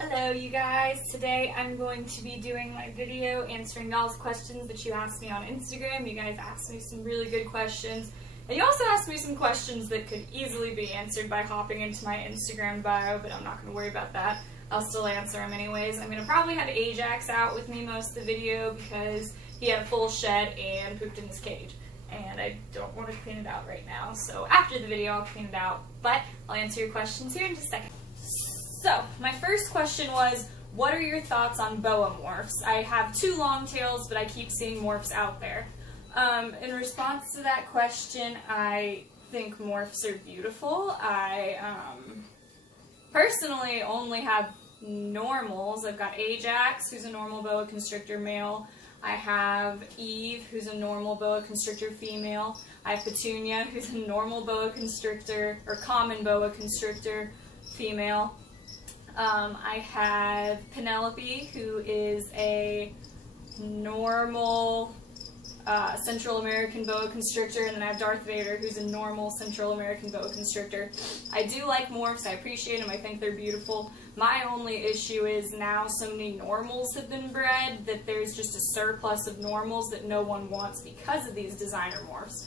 Hello you guys, today I'm going to be doing my video answering y'all's questions that you asked me on Instagram. You guys asked me some really good questions, and you also asked me some questions that could easily be answered by hopping into my Instagram bio, but I'm not going to worry about that. I'll still answer them anyways. I'm going to probably have Ajax out with me most of the video because he had a full shed and pooped in his cage, and I don't want to clean it out right now, so after the video I'll clean it out, but I'll answer your questions here in just a second. So, my first question was, what are your thoughts on boa morphs? I have two long tails, but I keep seeing morphs out there. In response to that question, I think morphs are beautiful. I personally only have normals. I've got Ajax, who's a normal boa constrictor male. I have Eve, who's a normal boa constrictor female. I have Petunia, who's a normal boa constrictor, or common boa constrictor female. I have Penelope, who is a normal Central American boa constrictor, and then I have Darth Vader, who's a normal Central American boa constrictor. I do like morphs, I appreciate them, I think they're beautiful. My only issue is now so many normals have been bred that there's just a surplus of normals that no one wants because of these designer morphs.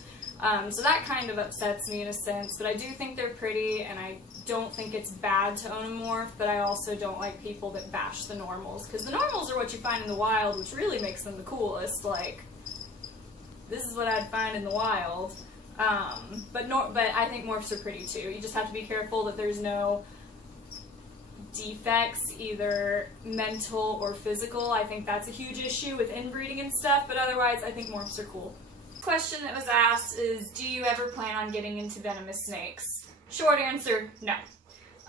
So that kind of upsets me in a sense, but I do think they're pretty, and I don't think it's bad to own a morph, but I also don't like people that bash the normals, because the normals are what you find in the wild, which really makes them the coolest. Like, this is what I'd find in the wild. But I think morphs are pretty too. You just have to be careful that there's no defects, either mental or physical. I think that's a huge issue with inbreeding and stuff, but otherwise I think morphs are cool. Question that was asked is, do you ever plan on getting into venomous snakes? Short answer, no.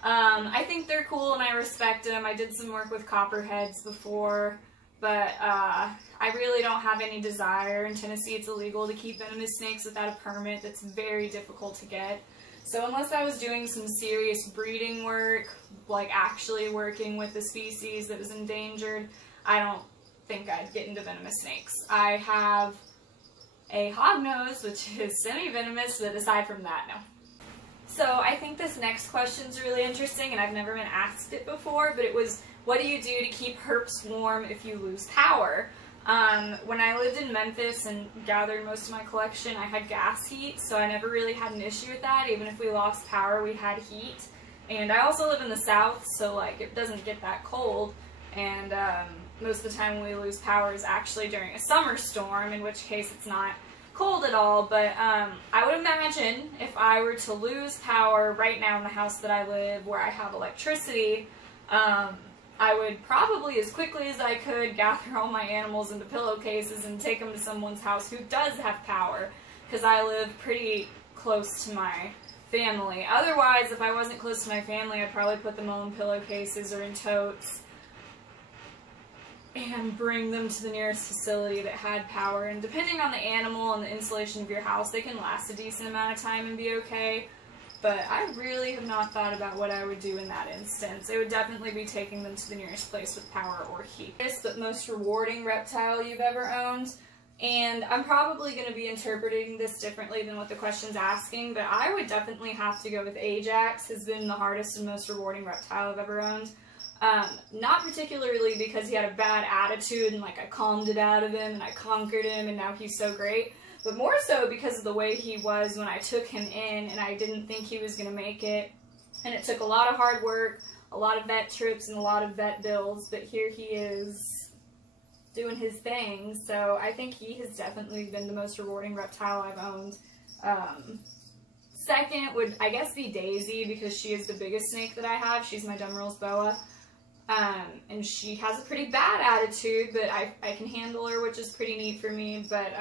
I think they're cool and I respect them. I did some work with copperheads before, but I really don't have any desire. In Tennessee it's illegal to keep venomous snakes without a permit. That's very difficult to get. So unless I was doing some serious breeding work, like actually working with the species that was endangered, I don't think I'd get into venomous snakes. I have a hognose, which is semi-venomous, but aside from that, no. So I think this next question's really interesting, and I've never been asked it before, but it was, what do you do to keep herps warm if you lose power? When I lived in Memphis and gathered most of my collection, I had gas heat, so I never really had an issue with that. Even if we lost power, we had heat. And I also live in the south, so like it doesn't get that cold, and most of the time when we lose power is actually during a summer storm, in which case it's not cold at all. But I would imagine if I were to lose power right now in the house that I live where I have electricity, I would probably, as quickly as I could, gather all my animals into pillowcases and take them to someone's house who does have power, because I live pretty close to my family. Otherwise, if I wasn't close to my family, I'd probably put them all in pillowcases or in totes and bring them to the nearest facility that had power. And depending on the animal and the insulation of your house, they can last a decent amount of time and be okay. But I really have not thought about what I would do in that instance. It would definitely be taking them to the nearest place with power or heat. The most rewarding reptile you've ever owned, and I'm probably going to be interpreting this differently than what the question's asking, but I would definitely have to go with Ajax. Has been the hardest and most rewarding reptile I've ever owned. Not particularly because he had a bad attitude and like I calmed it out of him and I conquered him and now he's so great, but more so because of the way he was when I took him in and I didn't think he was going to make it. And it took a lot of hard work, a lot of vet trips, and a lot of vet bills, but here he is doing his thing. So I think he has definitely been the most rewarding reptile I've owned. Second would, I guess, be Daisy, because she is the biggest snake that I have. She's my Dummerell's boa. And she has a pretty bad attitude, but I can handle her, which is pretty neat for me. But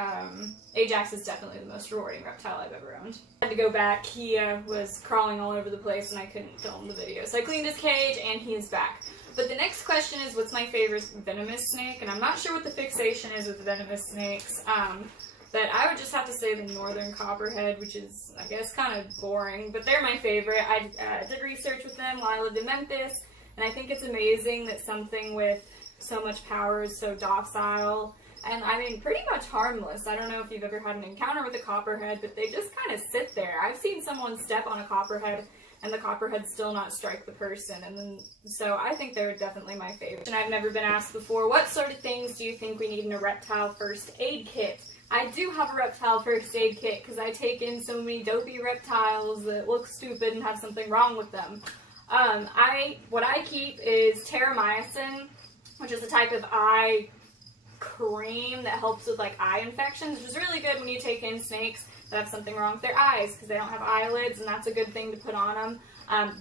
Ajax is definitely the most rewarding reptile I've ever owned. I had to go back. He was crawling all over the place and I couldn't film the video, so I cleaned his cage and he is back. But the next question is, what's my favorite venomous snake? And I'm not sure what the fixation is with venomous snakes, but I would just have to say the northern copperhead, which is, I guess, kind of boring, but they're my favorite. I did research with them while I lived in Memphis, and I think it's amazing that something with so much power is so docile, and I mean, pretty much harmless. I don't know if you've ever had an encounter with a copperhead, but they just kind of sit there. I've seen someone step on a copperhead and the copperhead still not strike the person. And then, so I think they're definitely my favorite. And I've never been asked before, what sort of things do you think we need in a reptile first aid kit? I do have a reptile first aid kit because I take in so many dopey reptiles that look stupid and have something wrong with them. What I keep is terramycin, which is a type of eye cream that helps with like eye infections, which is really good when you take in snakes that have something wrong with their eyes because they don't have eyelids, and that's a good thing to put on them.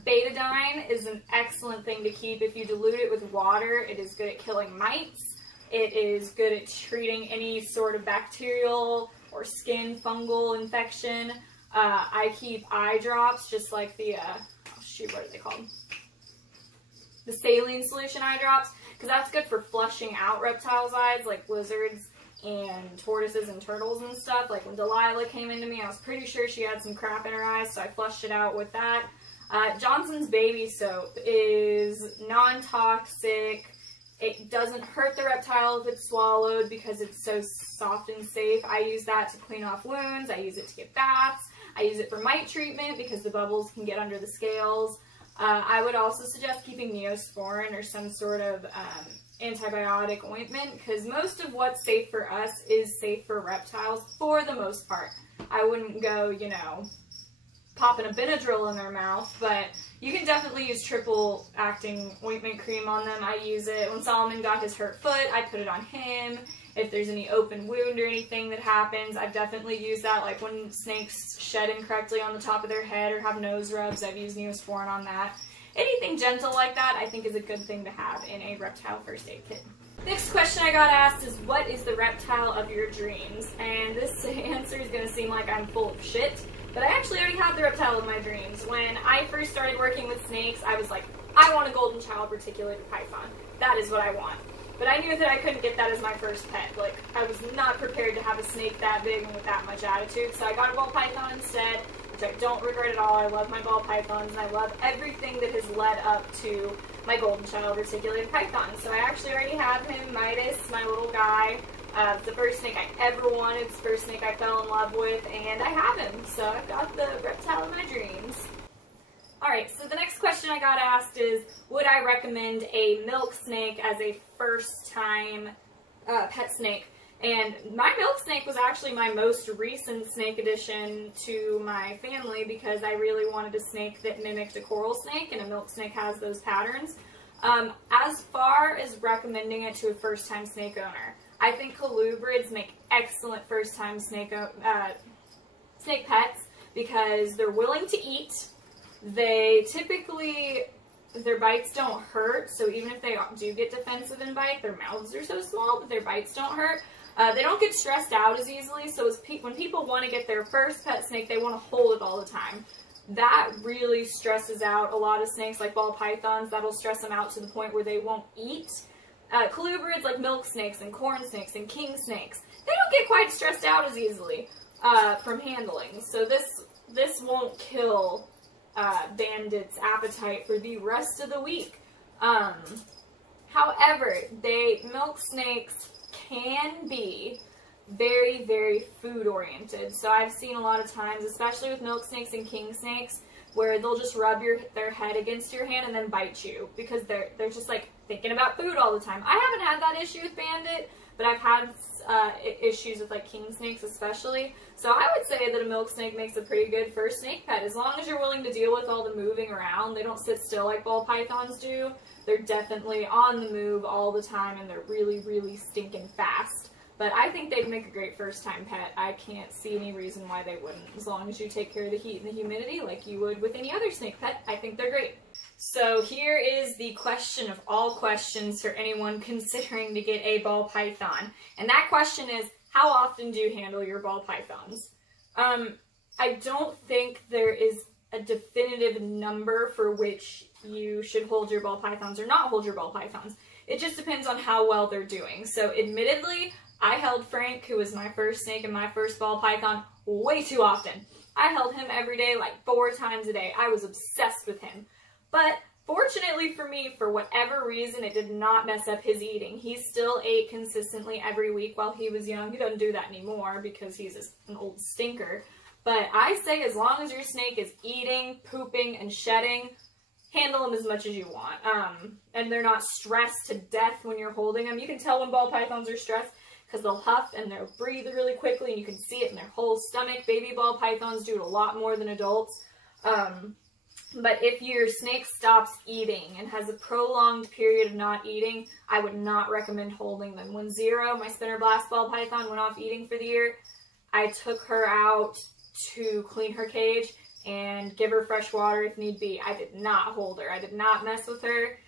Betadine is an excellent thing to keep if you dilute it with water. It is good at killing mites. It is good at treating any sort of bacterial or skin fungal infection. I keep eye drops, just like the, oh shoot, what are they called? The saline solution eye drops, because that's good for flushing out reptiles' eyes, like lizards and tortoises and turtles and stuff. Like when Delilah came into me, I was pretty sure she had some crap in her eyes, so I flushed it out with that. Johnson's Baby Soap is non-toxic. It doesn't hurt the reptile if it's swallowed because it's so soft and safe. I use that to clean off wounds. I use it to get baths. I use it for mite treatment because the bubbles can get under the scales. I would also suggest keeping Neosporin or some sort of antibiotic ointment, because most of what's safe for us is safe for reptiles for the most part. I wouldn't go, you know, popping a Benadryl in their mouth, but you can definitely use triple acting ointment cream on them. I use it when Solomon got his hurt foot. I put it on him. If there's any open wound or anything that happens, I've definitely used that. Like when snakes shed incorrectly on the top of their head or have nose rubs, I've used Neosporin on that. Anything gentle like that, I think, is a good thing to have in a reptile first aid kit. Next question I got asked is, what is the reptile of your dreams? And this answer is going to seem like I'm full of shit, but I actually already have the reptile of my dreams. When I first started working with snakes, I was like, I want a golden child reticulated python. That is what I want. But I knew that I couldn't get that as my first pet. Like, I was not prepared to have a snake that big and with that much attitude, so I got a ball python instead, which I don't regret at all. I love my ball pythons, and I love everything that has led up to my golden child reticulated python. So I actually already have him, Midas, my little guy. It's the first snake I ever wanted. It's the first snake I fell in love with, and I have him. So I've got the reptile of my dreams. Alright, so the next question I got asked is, would I recommend a milk snake as a first-time pet snake? And my milk snake was actually my most recent snake addition to my family because I really wanted a snake that mimicked a coral snake, and a milk snake has those patterns. As far as recommending it to a first-time snake owner, I think colubrids make excellent first-time snake pets because they're willing to eat. They typically, their bites don't hurt, so even if they do get defensive and bite, their mouths are so small, but their bites don't hurt. They don't get stressed out as easily, so when people want to get their first pet snake, they want to hold it all the time. That really stresses out a lot of snakes, like ball pythons. That'll stress them out to the point where they won't eat. Colubrids, like milk snakes and corn snakes and king snakes, they don't get quite stressed out as easily from handling. So this won't kill Bandit's appetite for the rest of the week. However, milk snakes can be very, very food oriented. So I've seen a lot of times, especially with milk snakes and king snakes, where they'll just rub their head against your hand and then bite you because they're just like thinking about food all the time. I haven't had that issue with Bandit, but I've had issues with like king snakes especially. So I would say that a milk snake makes a pretty good first snake pet as long as you're willing to deal with all the moving around. They don't sit still like ball pythons do. They're definitely on the move all the time, and they're really, really stinking fast. But I think they'd make a great first-time pet. I can't see any reason why they wouldn't. As long as you take care of the heat and the humidity like you would with any other snake pet, I think they're great. So here is the question of all questions for anyone considering to get a ball python. And that question is, how often do you handle your ball pythons? I don't think there is a definitive number for which you should hold your ball pythons or not hold your ball pythons. It just depends on how well they're doing. So admittedly, I held Frank, who was my first snake and my first ball python, way too often. I held him every day, like 4 times a day. I was obsessed with him. But fortunately for me, for whatever reason, it did not mess up his eating. He still ate consistently every week while he was young. He doesn't do that anymore because he's an old stinker. But I say as long as your snake is eating, pooping, and shedding, handle them as much as you want. And they're not stressed to death when you're holding them. You can tell when ball pythons are stressed because they'll huff and they'll breathe really quickly, and you can see it in their whole stomach. Baby ball pythons do it a lot more than adults. But if your snake stops eating and has a prolonged period of not eating, I would not recommend holding them. When Zero, my spinner blast ball python, went off eating for the year, I took her out to clean her cage and give her fresh water if need be. I did not hold her. I did not mess with her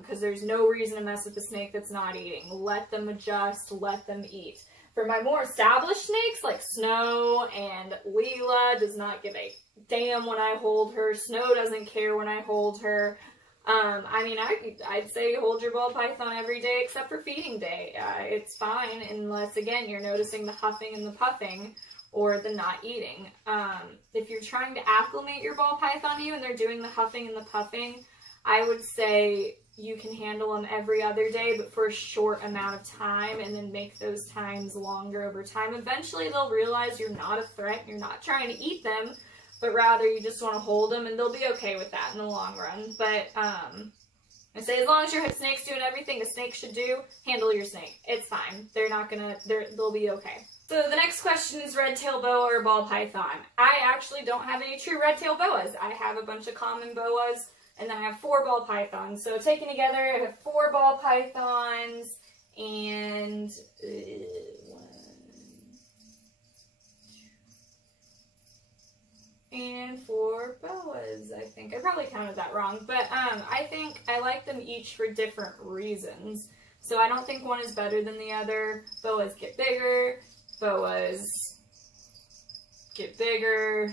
because there's no reason to mess with a snake that's not eating. Let them adjust, let them eat. For my more established snakes like Snow and Leela, does not give a damn when I hold her. Snow doesn't care when I hold her. I mean, I'd say hold your ball python every day except for feeding day. It's fine unless, again, you're noticing the huffing and the puffing or the not eating. If you're trying to acclimate your ball python to you and they're doing the huffing and the puffing, I would say you can handle them every other day, but for a short amount of time, and then make those times longer over time. Eventually, they'll realize you're not a threat, you're not trying to eat them, but rather you just want to hold them, and they'll be okay with that in the long run. But I say as long as your snake's doing everything a snake should do, handle your snake. It's fine. They'll be okay. So the next question is red tail boa or ball python. I actually don't have any true red tail boas. I have a bunch of common boas, and then I have 4 ball pythons. So taken together, I have 4 ball pythons and 4 boas, I think. I probably counted that wrong, but I think I like them each for different reasons. So I don't think one is better than the other. Boas get bigger, boas get bigger,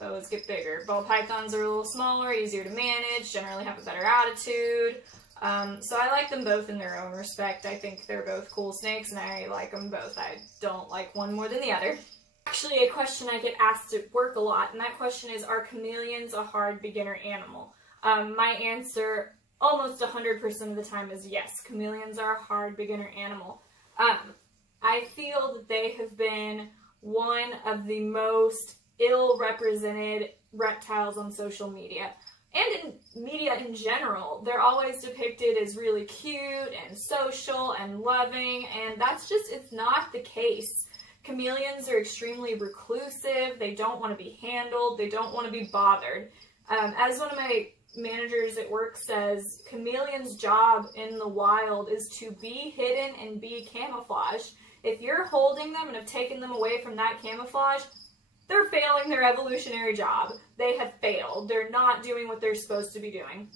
boas get bigger. Ball pythons are a little smaller, easier to manage, generally have a better attitude. So I like them both in their own respect. I think they're both cool snakes, and I like them both. I don't like one more than the other. Actually, a question I get asked at work a lot, and that question is, are chameleons a hard beginner animal? My answer almost 100% of the time is yes. Chameleons are a hard beginner animal. I feel that they have been one of the most ill-represented reptiles on social media. And in media in general. They're always depicted as really cute and social and loving, and that's just, it's not the case. Chameleons are extremely reclusive, they don't want to be handled, they don't want to be bothered. As one of my managers at work says, chameleons' job in the wild is to be hidden and be camouflaged. If you're holding them and have taken them away from that camouflage, they're failing their evolutionary job. They have failed. They're not doing what they're supposed to be doing.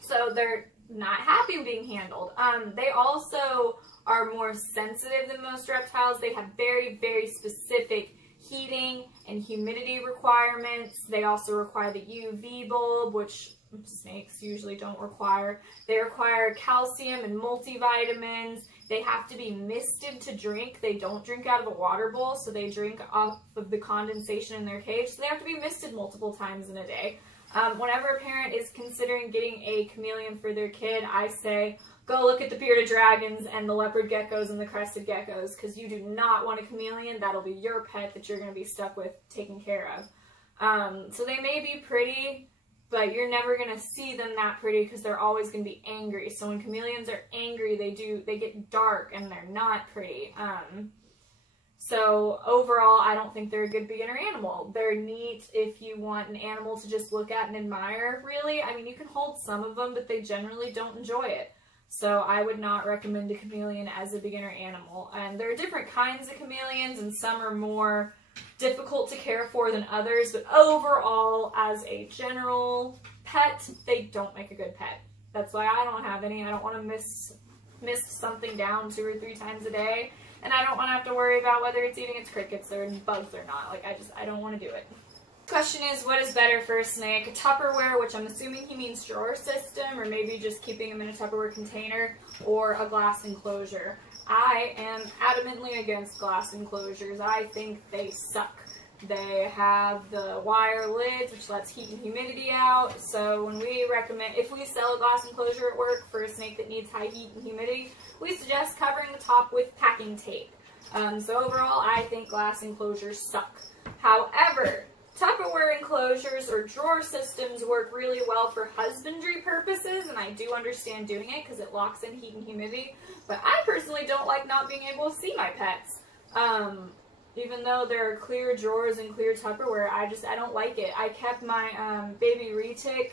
So they're not happy being handled. They also are more sensitive than most reptiles. They have very, very specific heating and humidity requirements. They also require the UV bulb, which snakes usually don't require. They require calcium and multivitamins. They have to be misted to drink. They don't drink out of a water bowl, so they drink off of the condensation in their cage. So they have to be misted multiple times in a day. Whenever a parent is considering getting a chameleon for their kid, I say, go look at the bearded dragons and the leopard geckos and the crested geckos, because you do not want a chameleon. That'll be your pet that you're going to be stuck with taking care of. So they may be pretty, but you're never going to see them that pretty because they're always going to be angry. So when chameleons are angry, they get dark and they're not pretty. So overall, I don't think they're a good beginner animal. They're neat if you want an animal to just look at and admire, really. I mean, you can hold some of them, but they generally don't enjoy it. So I would not recommend a chameleon as a beginner animal. And there are different kinds of chameleons, and some are more difficult to care for than others, but overall, as a general pet, they don't make a good pet. That's why I don't have any. I don't want to miss something down 2 or 3 times a day, and I don't want to have to worry about whether it's eating its crickets or bugs or not. Like, I don't want to do it. Question is, what is better for a snake? A Tupperware, which I'm assuming he means drawer system, or maybe just keeping them in a Tupperware container, or a glass enclosure. I am adamantly against glass enclosures. I think they suck. They have the wire lids, which lets heat and humidity out. So when we recommend, if we sell a glass enclosure at work for a snake that needs high heat and humidity, we suggest covering the top with packing tape. So overall, I think glass enclosures suck. However, Tupperware enclosures or drawer systems work really well for husbandry purposes, and I do understand doing it because it locks in heat and humidity, but I personally don't like not being able to see my pets. Even though there are clear drawers and clear Tupperware, I don't like it. I kept my baby retics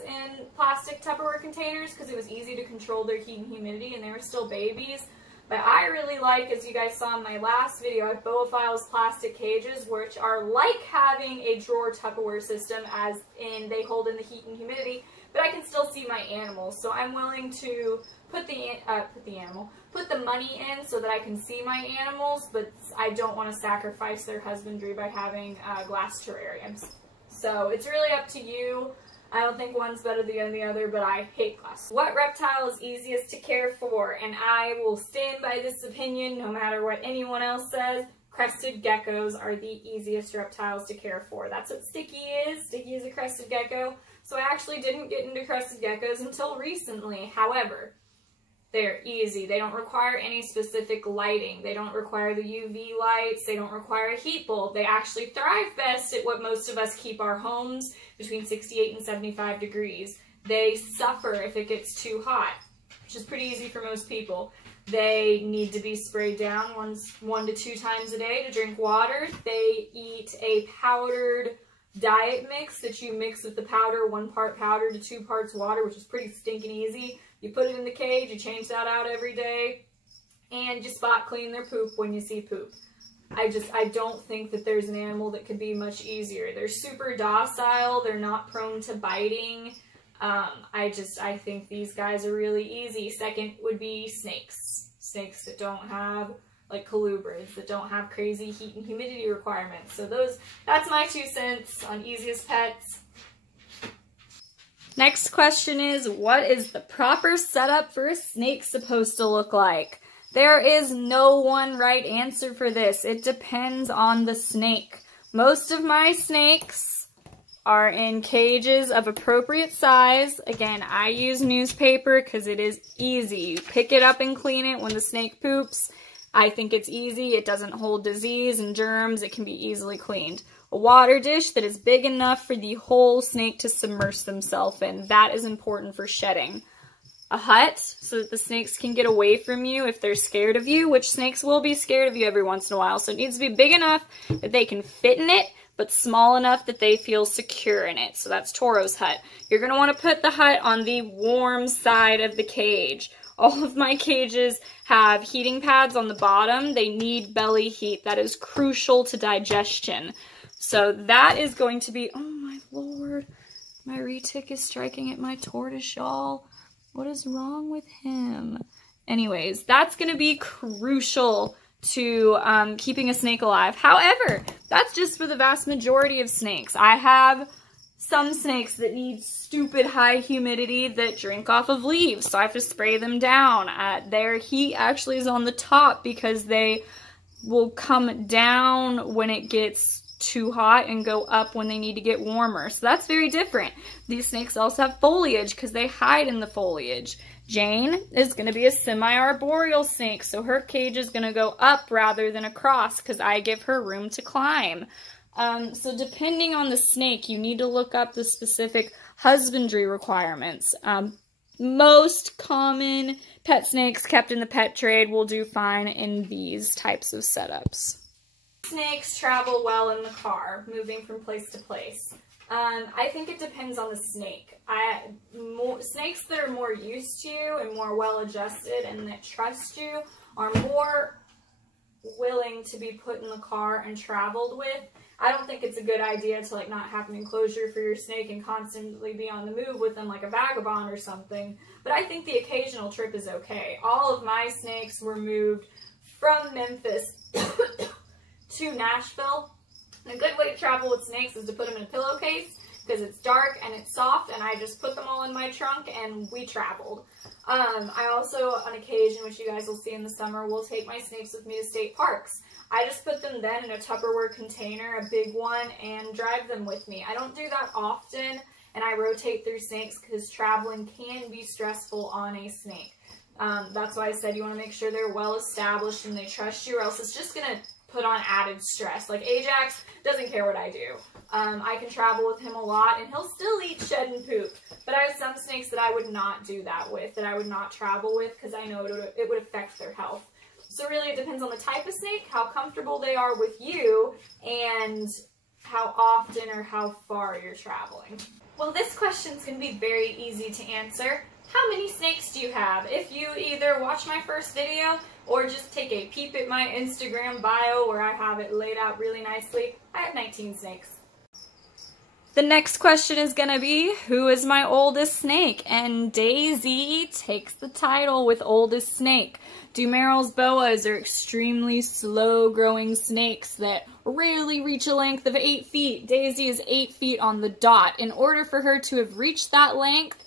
in plastic Tupperware containers because it was easy to control their heat and humidity, and they were still babies. But I really like, as you guys saw in my last video, I have Boaphiles plastic cages, which are like having a drawer Tupperware system, as in they hold in the heat and humidity, but I can still see my animals. So I'm willing to put the money in so that I can see my animals, but I don't want to sacrifice their husbandry by having glass terrariums. So it's really up to you. I don't think one's better than the other, but I hate glass. What reptile is easiest to care for? And I will stand by this opinion no matter what anyone else says. Crested geckos are the easiest reptiles to care for. That's what Sticky is. Sticky is a crested gecko. So I actually didn't get into crested geckos until recently. However, they're easy. They don't require any specific lighting. They don't require the UV lights. They don't require a heat bulb. They actually thrive best at what most of us keep our homes between 68 and 75 degrees. They suffer if it gets too hot, which is pretty easy for most people. They need to be sprayed down 1 to 2 times a day to drink water. They eat a powdered diet mix that you mix with the powder, 1 part powder to 2 parts water, which is pretty stinking easy. You put it in the cage, you change that out every day, and you spot clean their poop when you see poop. I don't think that there's an animal that could be much easier. They're super docile, they're not prone to biting. I think these guys are really easy. Second would be snakes. Snakes that don't have, like colubrids, that don't have crazy heat and humidity requirements. So that's my 2 cents on easiest pets. Next question is, what is the proper setup for a snake supposed to look like? There is no one right answer for this. It depends on the snake. Most of my snakes are in cages of appropriate size. Again, I use newspaper because it is easy. You pick it up and clean it when the snake poops. I think it's easy. It doesn't hold disease and germs. It can be easily cleaned. A water dish that is big enough for the whole snake to submerge themselves in. That is important for shedding. A hut so that the snakes can get away from you if they're scared of you, which snakes will be scared of you every once in a while. So it needs to be big enough that they can fit in it, but small enough that they feel secure in it. So that's Toro's hut. You're going to want to put the hut on the warm side of the cage. All of my cages have heating pads on the bottom. They need belly heat. That is crucial to digestion. So that is going to be, oh my lord, my retic is striking at my tortoise, y'all. What is wrong with him? Anyways, that's going to be crucial to keeping a snake alive. However, that's just for the vast majority of snakes. I have some snakes that need stupid high humidity that drink off of leaves, so I have to spray them down. Their heat actually is on the top because they will come down when it gets too hot and go up when they need to get warmer. So that's very different. These snakes also have foliage because they hide in the foliage. Jane is going to be a semi-arboreal snake, so her cage is going to go up rather than across because I give her room to climb. So depending on the snake, you need to look up the specific husbandry requirements. Most common pet snakes kept in the pet trade will do fine in these types of setups. Snakes travel well in the car, moving from place to place. I think it depends on the snake. Snakes that are more used to you and more well-adjusted and that trust you are more willing to be put in the car and traveled with. I don't think it's a good idea to not have an enclosure for your snake and constantly be on the move with them like a vagabond or something. But I think the occasional trip is okay. All of my snakes were moved from Memphis to Nashville. And a good way to travel with snakes is to put them in a pillowcase because it's dark and it's soft, and I just put them all in my trunk and we traveled. I also, on occasion, which you guys will see in the summer, will take my snakes with me to state parks. I just put them then in a Tupperware container, a big one, and drive them with me. I don't do that often, and I rotate through snakes because traveling can be stressful on a snake. That's why I said you want to make sure they're well established and they trust you, or else it's just going to put on added stress. Like Ajax doesn't care what I do. I can travel with him a lot and he'll still eat shed and poop. But I have some snakes that I would not do that with, that I would not travel with because I know it would affect their health. So really it depends on the type of snake, how comfortable they are with you, and how often or how far you're traveling. Well, this question's going to be very easy to answer. How many snakes do you have? If you either watch my first video or just take a peep at my Instagram bio where I have it laid out really nicely, I have 19 snakes. The next question is going to be, who is my oldest snake? And Daisy takes the title with oldest snake. Dumerril's boas are extremely slow-growing snakes that rarely reach a length of 8 feet. Daisy is 8 feet on the dot. In order for her to have reached that length,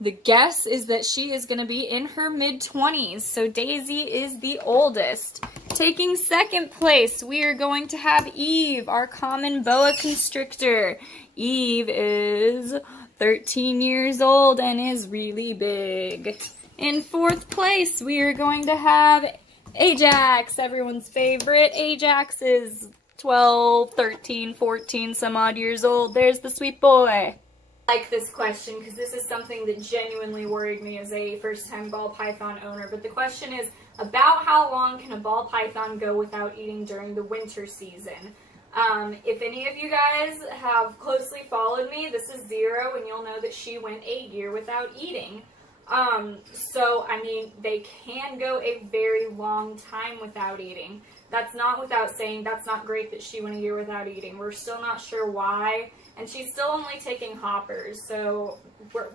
the guess is that she is going to be in her mid-20s. So Daisy is the oldest. Taking second place, we are going to have Eve, our common boa constrictor. Eve is 13 years old and is really big. In fourth place, we are going to have Ajax, everyone's favorite. Ajax is 12, 13, 14, some odd years old. There's the sweet boy. I like this question because this is something that genuinely worried me as a first-time ball python owner. But the question is, about how long can a ball python go without eating during the winter season? If any of you guys have closely followed me, this is Zero, and you'll know that she went a year without eating. So, I mean, they can go a very long time without eating. That's not without saying that's not great that she went a year without eating. We're still not sure why, and she's still only taking hoppers, so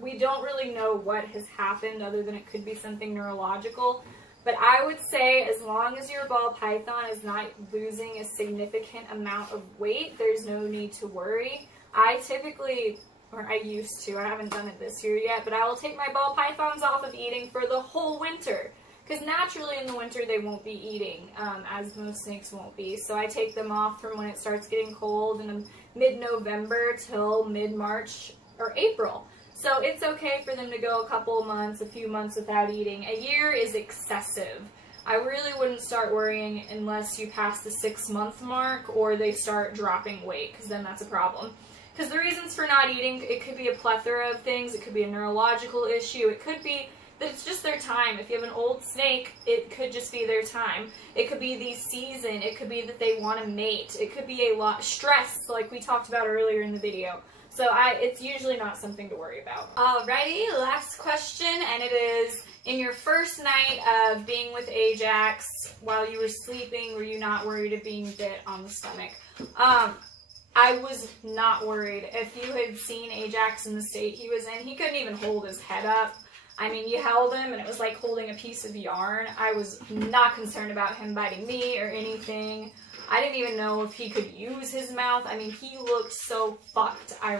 we don't really know what has happened other than it could be something neurological. But I would say as long as your ball python is not losing a significant amount of weight, there's no need to worry. I typically, or I used to, I haven't done it this year yet, but I will take my ball pythons off of eating for the whole winter. Because naturally in the winter they won't be eating, as most snakes won't be. So I take them off from when it starts getting cold in mid-November till mid-March or April. So it's okay for them to go a couple of months, a few months without eating. A year is excessive. I really wouldn't start worrying unless you pass the 6-month mark or they start dropping weight, because then that's a problem. Because the reasons for not eating, it could be a plethora of things. It could be a neurological issue. It could be that it's just their time. If you have an old snake, it could just be their time. It could be the season. It could be that they want to mate. It could be a lot stress, like we talked about earlier in the video. So it's usually not something to worry about. Alrighty, last question, and it is, in your first night of being with Ajax, while you were sleeping, were you not worried of being bit on the stomach? I was not worried. If you had seen Ajax in the state he was in, he couldn't even hold his head up. I mean, you held him and it was like holding a piece of yarn. I was not concerned about him biting me or anything. I didn't even know if he could use his mouth. I mean, he looked so fucked. I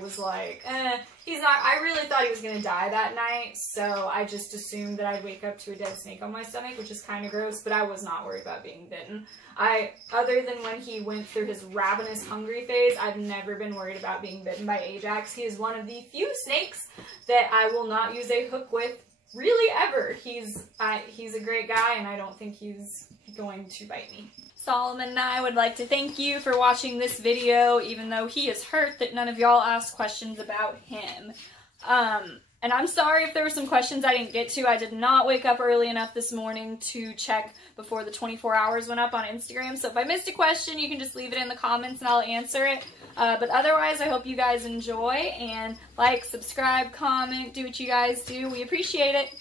was like, he's not, I really thought he was gonna die that night, so I just assumed that I'd wake up to a dead snake on my stomach, which is kind of gross, but I was not worried about being bitten. Other than when he went through his ravenous hungry phase, I've never been worried about being bitten by Ajax. He is one of the few snakes that I will not use a hook with, really ever. He's a great guy, and I don't think he's going to bite me. Solomon and I would like to thank you for watching this video, even though he is hurt that none of y'all asked questions about him. And I'm sorry if there were some questions I didn't get to. I did not wake up early enough this morning to check before the 24 hours went up on Instagram. So if I missed a question, you can just leave it in the comments and I'll answer it. But otherwise, I hope you guys enjoy, and like, subscribe, comment, do what you guys do. We appreciate it.